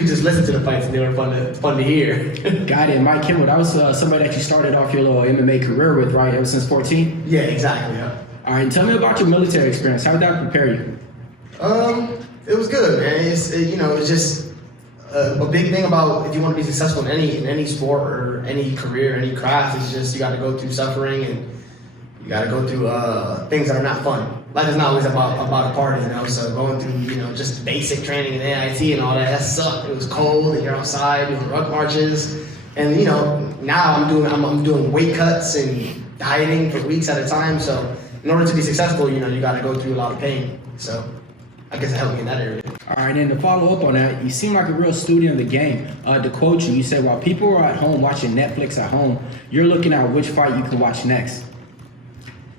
You just listen to the fights and they were fun to hear. Got it. Mike Kimble, that was somebody that you started off your little MMA career with, right? Ever since 14? Yeah, exactly. Yeah. All right, tell me about your military experience. How did that prepare you? It was good, man. It's just a big thing about if you want to be successful in any sport or any career, any craft, is just you got to go through suffering and you got to go through things that are not fun. Life is not always about a party, So going through, just basic training and AIT and all that sucked. It was cold and you're outside doing ruck marches, and now I'm doing weight cuts and dieting for weeks at a time. So in order to be successful, you got to go through a lot of pain. So I guess it helped me in that area. All right, and to follow up on that, you seem like a real student of the game. To quote you, you said while people are at home watching Netflix at home, you're looking at which fight you can watch next.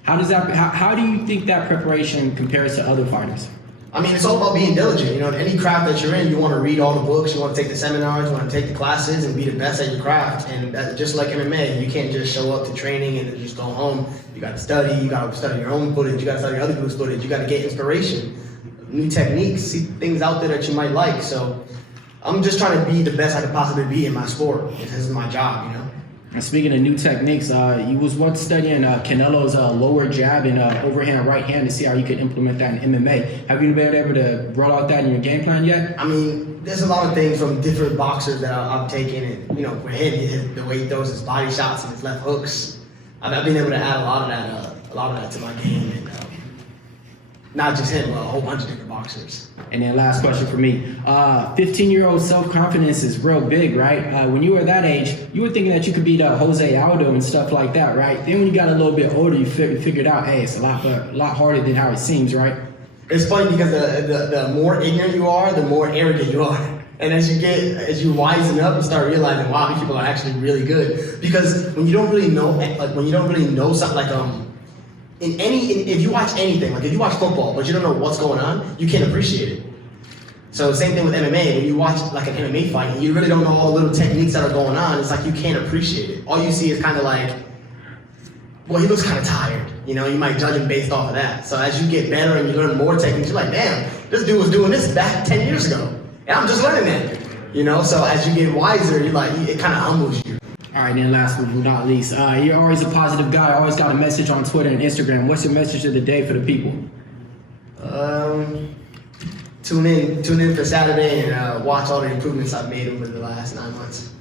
How do you think that preparation compares to other fighters? I mean, it's all about being diligent. Any craft that you're in, you want to read all the books, you want to take the seminars, you want to take the classes and be the best at your craft. And just like MMA, you can't just show up to training and just go home. You got to study, you got to study your own footage, you got to study other people's footage, you got to get inspiration, new techniques, see things out there that you might like. So I'm just trying to be the best I could possibly be in my sport. This is my job, And speaking of new techniques, you was once studying Canelo's lower jab and overhand right hand to see how you could implement that in MMA. Have you been able to roll out that in your game plan yet? I mean, there's a lot of things from different boxers that I've taken, and with him, the way he throws his body shots and his left hooks, I've been able to add a lot of that to my game, and not just him, but a whole bunch of different boxers. And then last question for me. 15-year-old self-confidence is real big, right? When you were that age, you were thinking that you could beat Jose Aldo and stuff like that, right? Then when you got a little bit older, you figured out, hey, it's a lot harder than how it seems, right? It's funny because the more ignorant you are, the more arrogant you are. And as you wisen up, you start realizing, wow, these people are actually really good. Because when you don't really know something, if you watch anything, like if you watch football, but you don't know what's going on, you can't appreciate it. So same thing with MMA. When you watch like an MMA fight and you really don't know all the little techniques that are going on, it's like you can't appreciate it. All you see is kind of like, well, he looks kind of tired. You might judge him based off of that. So as you get better and you learn more techniques, you're like, damn, this dude was doing this back 10 years ago. And I'm just learning that. So as you get wiser, you're like, it kind of humbles you. All right, then last but not least, you're always a positive guy, always got a message on Twitter and Instagram. What's your message of the day for the people? Tune in for Saturday and watch all the improvements I've made over the last 9 months.